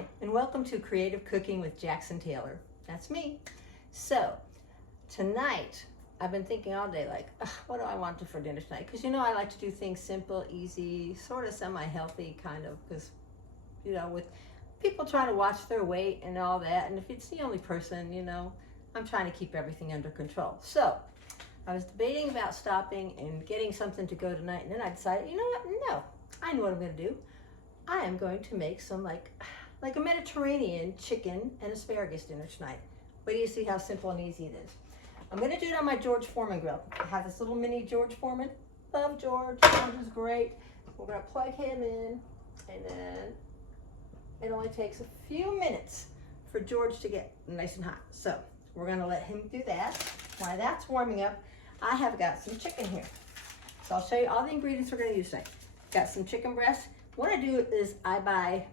Hi, and welcome to Creative Cooking with Jackson Taylor. That's me. So, tonight, I've been thinking all day, like, what do I want for dinner tonight? Because you know I like to do things simple, easy, sort of semi-healthy, kind of, because, you know, with people trying to watch their weight and all that, and if it's the only person, you know, I'm trying to keep everything under control. So, I was debating about stopping and getting something to go tonight, and then I decided, you know what, no, I know what I'm going to do. I am going to make some like a Mediterranean chicken and asparagus dinner tonight. Wait till you see how simple and easy it is. I'm going to do it on my George Foreman grill. I have this little mini George Foreman. Love George. George is great. We're going to plug him in, and then it only takes a few minutes for George to get nice and hot. So we're going to let him do that. While that's warming up, I have got some chicken here. So I'll show you all the ingredients we're going to use tonight. Got some chicken breast. What I do is I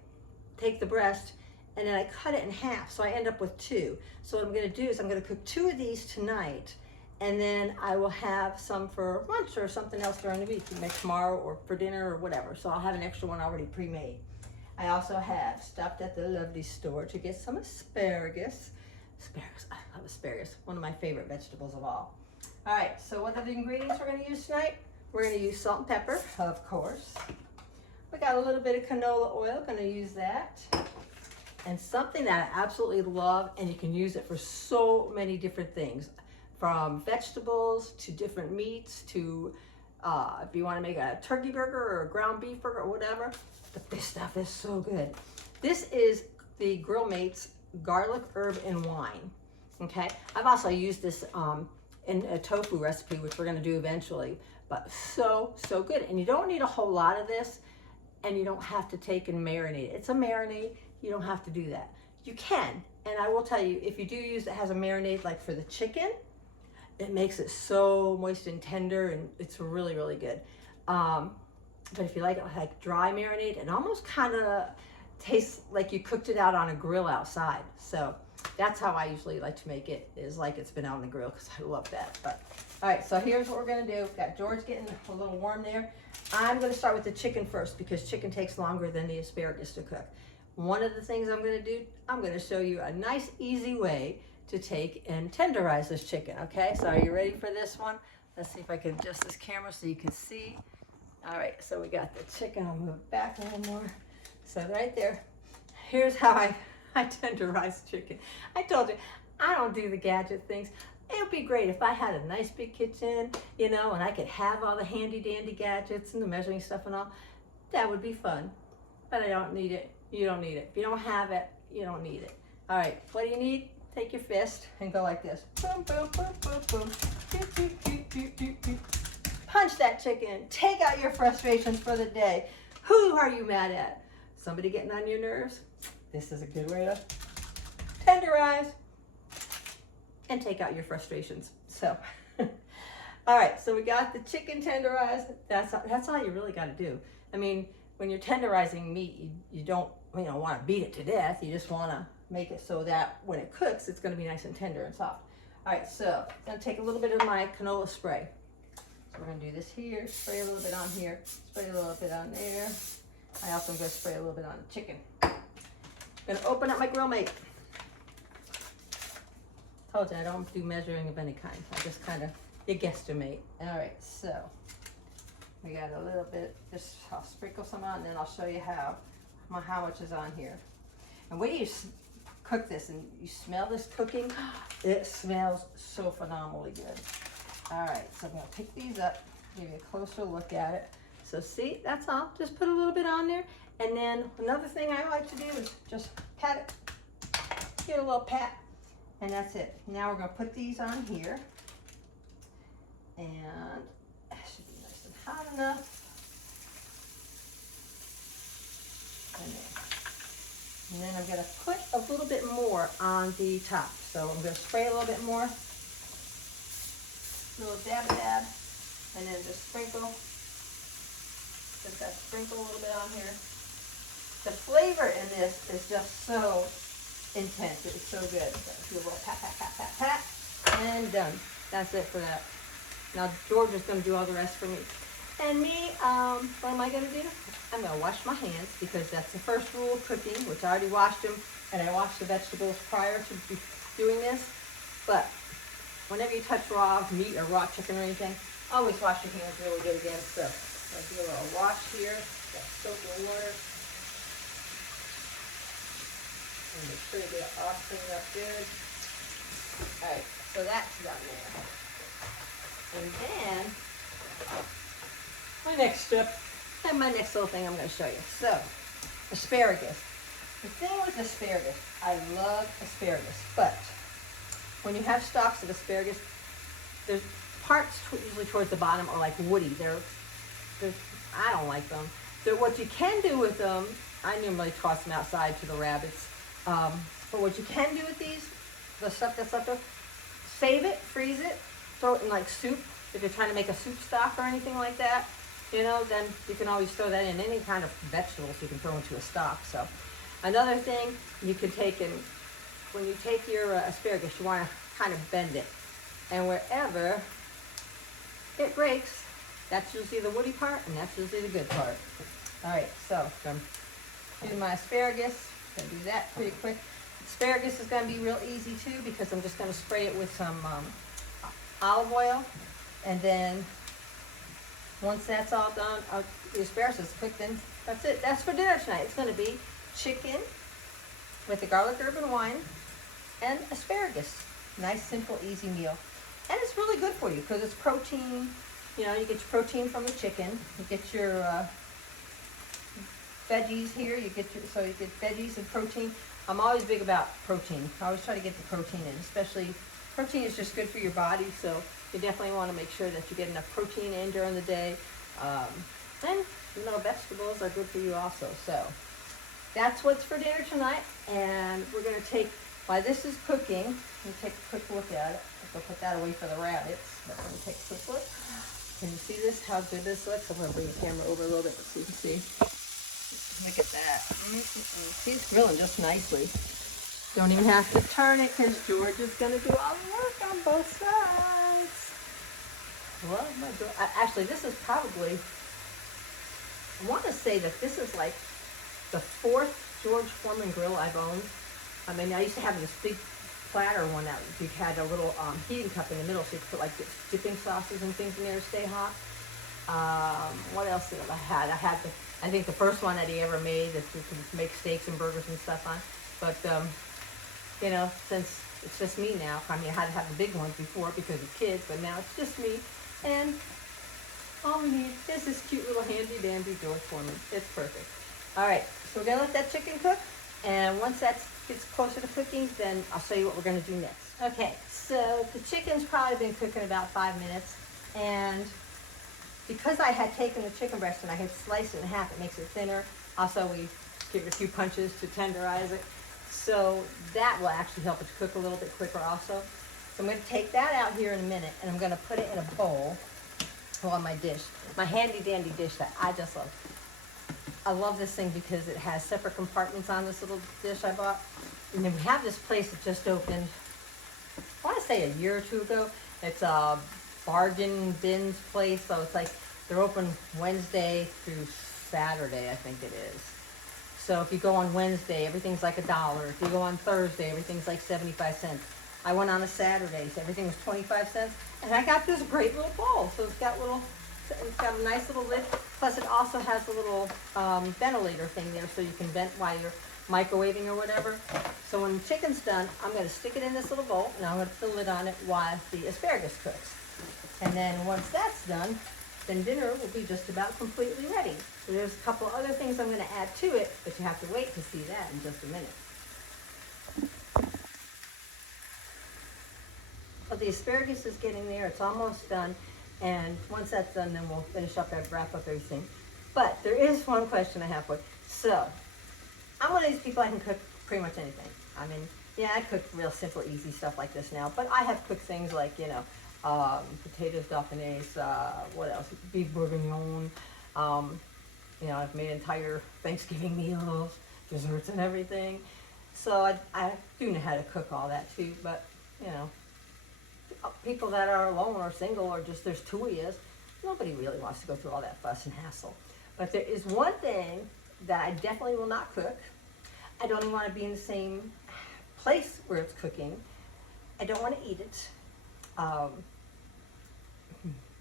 take the breast and then I cut it in half, so I end up with two. So what I'm gonna do is I'm gonna cook two of these tonight, and then I will have some for lunch or something else during the week, maybe tomorrow or for dinner or whatever. So I'll have an extra one already pre-made. I also have stopped at the lovely store to get some asparagus. Asparagus, I love asparagus, one of my favorite vegetables of all. All right, so what are the ingredients we're gonna use tonight? We're gonna use salt and pepper, of course. We got a little bit of canola oil, gonna use that. And something that I absolutely love, and you can use it for so many different things, from vegetables to different meats to if you wanna make a turkey burger or a ground beef burger or whatever, but this stuff is so good. This is the Grill Mates garlic, herb, and wine, okay? I've also used this in a tofu recipe, which we're gonna do eventually, but so good. And you don't need a whole lot of this, and you don't have to take and marinate it. It's a marinade, you don't have to do that. You can, and I will tell you, if you do use it as a marinade, like for the chicken, it makes it so moist and tender, and it's really, really good. But if you like it like dry marinade, it almost kind of tastes like you cooked it out on a grill outside. So that's how I usually like to make it, is like it's been out on the grill, because I love that. But all right, so here's what we're gonna do. We've got George getting a little warm there. I'm gonna start with the chicken first, because chicken takes longer than the asparagus to cook. One of the things I'm gonna do, I'm gonna show you a nice, easy way to take and tenderize this chicken, okay? So are you ready for this one? Let's see if I can adjust this camera so you can see. All right, so we got the chicken. I'll move it back a little more. So right there, here's how I tenderize chicken. I told you, I don't do the gadget things. It would be great if I had a nice big kitchen, you know, and I could have all the handy dandy gadgets and the measuring stuff and all. That would be fun, but I don't need it. You don't need it. If you don't have it, you don't need it. All right, what do you need? Take your fist and go like this. Boom, boom, boom, boom, boom. Doot, doot, doot, doot, doot, doot. Punch that chicken. Take out your frustrations for the day. Who are you mad at? Somebody getting on your nerves? This is a good way to tenderize and take out your frustrations. So, all right, so we got the chicken tenderized. That's all you really got to do. I mean, when you're tenderizing meat, you don't want to beat it to death. You just want to make it so that when it cooks, it's going to be nice and tender and soft. All right, so I'm going to take a little bit of my canola spray. So we're going to do this here, spray a little bit on here, spray a little bit on there. I also am going to spray a little bit on the chicken. I'm going to open up my Grill Mate. Told you I don't do measuring of any kind. I just kind of, you guesstimate. All right, so we got a little bit, just I'll sprinkle some on, and then I'll show you how much is on here. And when you cook this and you smell this cooking, it smells so phenomenally good. All right, so I'm gonna pick these up, give you a closer look at it. So see, that's all, just put a little bit on there. And then another thing I like to do is just pat it, get a little pat, and that's it. Now we're gonna put these on here, and it should be nice and hot enough. And then I'm gonna put a little bit more on the top. So I'm gonna spray a little bit more, a little dab, and then just sprinkle. Just that sprinkle a little bit on here. The flavor in this is just so intense. It's so good. So do a little pat, pat, pat, pat, pat, and done. That's it for that. Now George is gonna do all the rest for me. And me, what am I gonna do? I'm going to wash my hands because that's the first rule of cooking, which I already washed them, and I washed the vegetables prior to doing this. But whenever you touch raw meat or raw chicken or anything, always wash your hands really good again. So I'll do a little wash here. Got soap and water. And make sure you get it all cleaned up good. All right, so that's done there. And then my next step, and my next little thing I'm going to show you. So, asparagus. The thing with asparagus, I love asparagus, but when you have stalks of asparagus, there's parts usually towards the bottom are like woody. I don't like them. What you can do with them, I normally toss them outside to the rabbits. But what you can do with these, the stuff that's left over, save it, freeze it, throw it in like soup. If you're trying to make a soup stock or anything like that, you know, then you can always throw that in. Any kind of vegetables you can throw into a stock. So another thing you can take in, when you take your asparagus, you want to kind of bend it. And wherever it breaks, that's usually the woody part, and that's usually the good part. All right, so I'm doing my asparagus. I'm going to do that pretty quick. Asparagus is going to be real easy too because I'm just going to spray it with some olive oil. And then once that's all done, the asparagus is cooked, then that's it. That's for dinner tonight. It's going to be chicken with the garlic, herb, and wine and asparagus. Nice, simple, easy meal. And it's really good for you because it's protein. You know, you get your protein from the chicken. You get your veggies here. You get veggies and protein. I'm always big about protein. I always try to get the protein in, especially protein is just good for your body. So you definitely want to make sure that you get enough protein in during the day. And, you know, vegetables are good for you also. So that's what's for dinner tonight. And we're going to take, while this is cooking, let me take a quick look at it. I'll put that away for the rabbits. But let me take a quick look. Can you see this? How good this looks? I'm going to bring the camera over a little bit so you can see. Look at that. See, it's grilling just nicely. Don't even have to turn it because George is going to do all the work on both sides. Love my girl. Actually, this is probably, I want to say that this is like the 4th George Foreman grill I've owned. I mean, I used to have this big platter one that you had a little heating cup in the middle so you could put like dipping sauces and things in there to stay hot. What else did I had? I think the first one that he ever made that you could make steaks and burgers and stuff on. But, you know, since it's just me now, I mean, I had to have the big ones before because of kids, but now it's just me. And all we need is this cute little handy dandy George Foreman. It's perfect. All right, so we're going to let that chicken cook. And once that gets closer to cooking, then I'll show you what we're going to do next. Okay, so the chicken's probably been cooking about 5 minutes. And because I had taken the chicken breast and I had sliced it in half, it makes it thinner. Also, we give it a few punches to tenderize it. So that will actually help it to cook a little bit quicker also. So I'm going to take that out here in a minute, and I'm going to put it in a bowl on my dish. My handy dandy dish that I just love. I love this thing because it has separate compartments on this little dish I bought. And then we have this place that just opened, I want to say a year or two ago. It's a bargain bins place, so it's like they're open Wednesday through Saturday, I think it is. So if you go on Wednesday, everything's like $1. If you go on Thursday, everything's like 75 cents. I went on a Saturday, so everything was 25 cents. And I got this great little bowl. So it's got a nice little lid. Plus it also has a little ventilator thing there so you can vent while you're microwaving or whatever. So when the chicken's done, I'm going to stick it in this little bowl, and I'm going to put the lid on it while the asparagus cooks. And then once that's done, then dinner will be just about completely ready. So there's a couple other things I'm going to add to it, but you have to wait to see that in just a minute. Well, the asparagus is getting there. It's almost done. And once that's done, then we'll finish up and wrap up everything. But there is one question I have for you. So, I'm one of these people I can cook pretty much anything. I mean, yeah, I cook real simple, easy stuff like this now. But I have cooked things like, you know, potatoes dauphinoise, what else? Beef bourguignon. You know, I've made entire Thanksgiving meals, desserts and everything. So I do know how to cook all that too. But, you know, people that are alone or single or just there's two of you, nobody really wants to go through all that fuss and hassle. But there is one thing that I definitely will not cook. I don't even want to be in the same place where it's cooking. I don't want to eat it.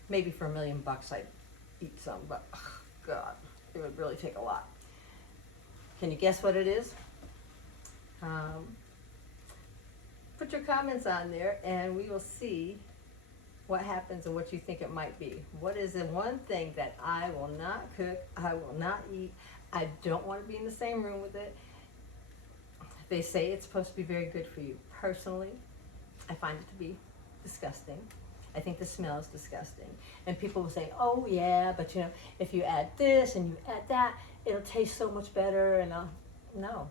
Maybe for $1 million I'd eat some, but oh God, it would really take a lot. Can you guess what it is? Put your comments on there and we will see what happens and what you think it might be. What is the one thing that I will not cook, I will not eat, I don't want to be in the same room with it. They say it's supposed to be very good for you. Personally, I find it to be disgusting. I think the smell is disgusting. And people will say, oh yeah, but you know, if you add this and you add that, it'll taste so much better. And no,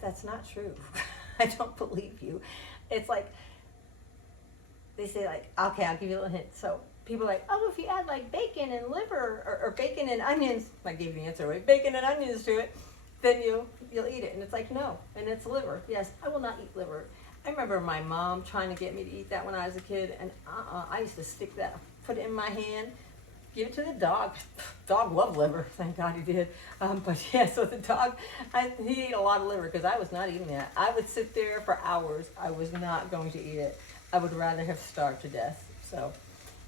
that's not true. I don't believe you. It's like, they say like, okay, I'll give you a little hint. So people are like, oh, if you add like bacon and liver or bacon and onions, I gave you the answer, right? Bacon and onions to it, then you'll eat it. And it's like, no, and it's liver. Yes, I will not eat liver. I remember my mom trying to get me to eat that when I was a kid, and I used to stick that, put it in my hand, give it to the dog. Dog loved liver, thank God he did. But yeah, so the dog, he ate a lot of liver because I was not eating that. I would sit there for hours. I was not going to eat it. I would rather have starved to death. So,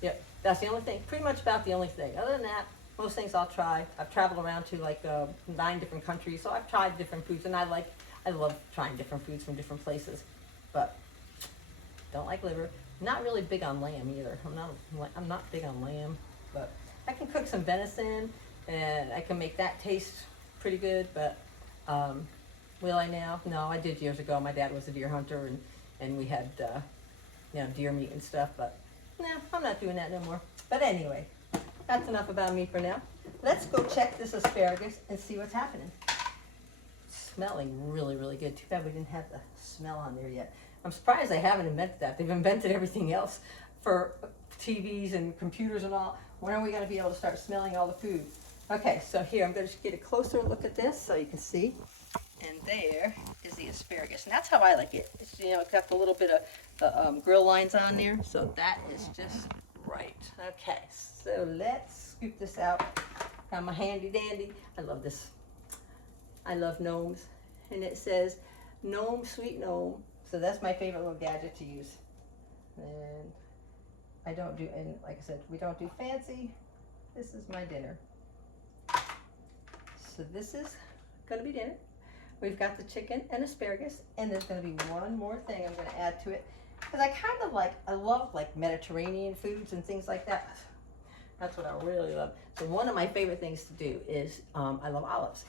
yeah, that's the only thing, pretty much about the only thing. Other than that, most things I'll try. I've traveled around to like 9 different countries, so I've tried different foods, and I love trying different foods from different places. But don't like liver. Not really big on lamb either. I'm not big on lamb, but I can cook some venison, and I can make that taste pretty good. But will I now? No, I did years ago. My dad was a deer hunter, and we had deer meat and stuff. But no, I'm not doing that no more. But anyway, that's enough about me for now. Let's go check this asparagus and see what's happening. Smelling really, really good. Too bad we didn't have the smell on there yet. I'm surprised they haven't invented that. They've invented everything else for TVs and computers and all. When are we going to be able to start smelling all the food? Okay, so here, I'm going to get a closer look at this so you can see. And there is the asparagus. And that's how I like it. It's, it's got the little bit of the grill lines on there. So that is just right. Okay, so let's scoop this out. Got my handy dandy. I love this. I love gnomes. And it says, Gnome, Sweet Gnome. So that's my favorite little gadget to use. And I don't do, and like I said, we don't do fancy. This is my dinner. So this is gonna be dinner. We've got the chicken and asparagus, and there's gonna be one more thing I'm gonna add to it. Because I love like Mediterranean foods and things like that. That's what I really love. So one of my favorite things to do is, I love olives.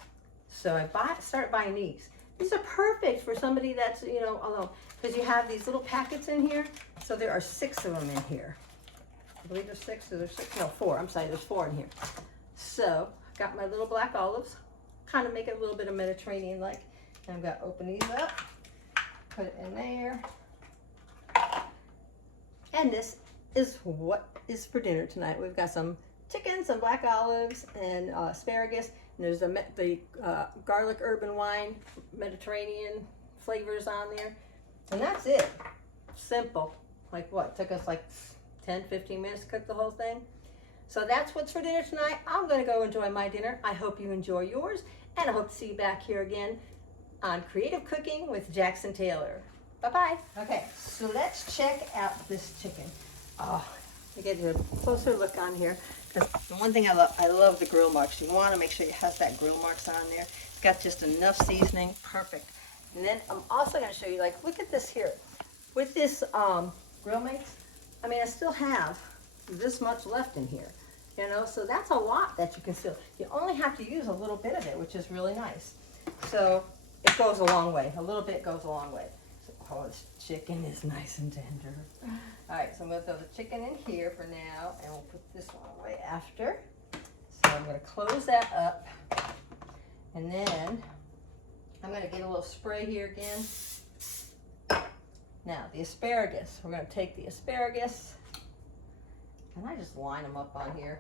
So I started buying these. These are perfect for somebody that's, alone. Because you have these little packets in here. So there are 6 of them in here. I believe there's 6. So there's 6. No, 4. I'm sorry, there's 4 in here. So I've got my little black olives. Kind of make it a little bit of Mediterranean-like. And I'm going to open these up. Put it in there. And this is what is for dinner tonight. We've got some chicken, some black olives, and asparagus. And there's the garlic herb and wine Mediterranean flavors on there. And that's it. Simple. Like what? Took us like 10, 15 minutes to cook the whole thing. So that's what's for dinner tonight. I'm going to go enjoy my dinner. I hope you enjoy yours. And I hope to see you back here again on Creative Cooking with Jackson Taylor. Bye-bye. Okay, so let's check out this chicken. Oh, I get a closer look on here. Because the one thing I love the grill marks. You want to make sure it has that grill marks on there. It's got just enough seasoning. Perfect. And then I'm also going to show you, like, look at this here. With this grill mix, I still have this much left in here. So that's a lot that you can still. You only have to use a little bit of it, which is really nice. So it goes a long way. A little bit goes a long way. Oh, this chicken is nice and tender. All right, so I'm going to throw the chicken in here for now, and we'll put this one away after. So I'm going to close that up, and then I'm going to get a little spray here again. Now, the asparagus. We're going to take the asparagus, and I just line them up on here.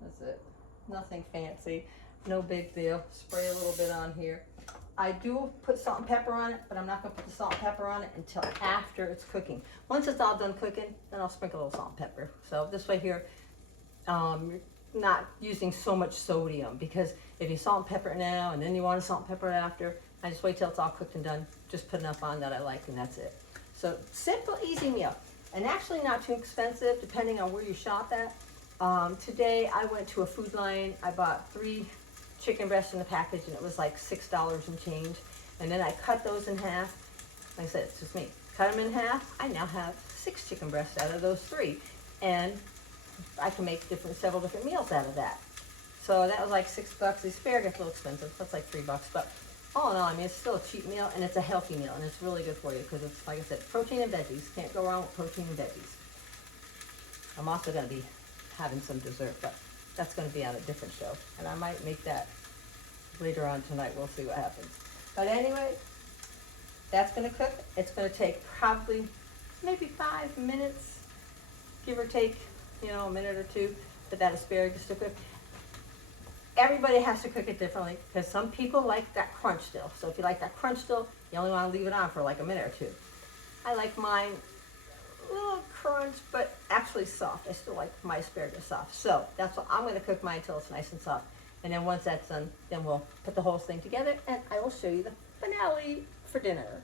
That's it. Nothing fancy. No big deal. Spray a little bit on here. I do put salt and pepper on it, but I'm not going to put the salt and pepper on it until after it's cooking. Once it's all done cooking, then I'll sprinkle a little salt and pepper. So this way here, not using so much sodium, because if you salt and pepper it now and then you want to salt and pepper it after, I just wait till it's all cooked and done. Just put enough on that I like, and that's it. So simple, easy meal, and actually not too expensive depending on where you shop at. Today I went to a Food Lion. I bought 3 chicken breasts in a package, and it was like $6 and change. And then I cut those in half. Like I said, it's just me. Cut them in half. I now have 6 chicken breasts out of those 3, and I can make several different meals out of that. So that was like $6. The asparagus a little expensive. That's like $3, but all in all, I mean, it's still a cheap meal, and it's a healthy meal, and it's really good for you because it's, like I said, protein and veggies. Can't go wrong with protein and veggies. I'm also going to be having some dessert, but that's going to be on a different show, and I might make that later on tonight. We'll see what happens. But anyway, that's going to cook. It's going to take probably maybe 5 minutes, give or take, you know, a minute or two for that asparagus to cook. Everybody has to cook it differently because some people like that crunch still. So if you like that crunch still, you only want to leave it on for like a minute or two. I like mine a little crunch, but actually soft. I still like my asparagus soft. So that's what I'm going to cook mine until it's nice and soft. And then once that's done, then we'll put the whole thing together and I will show you the finale for dinner.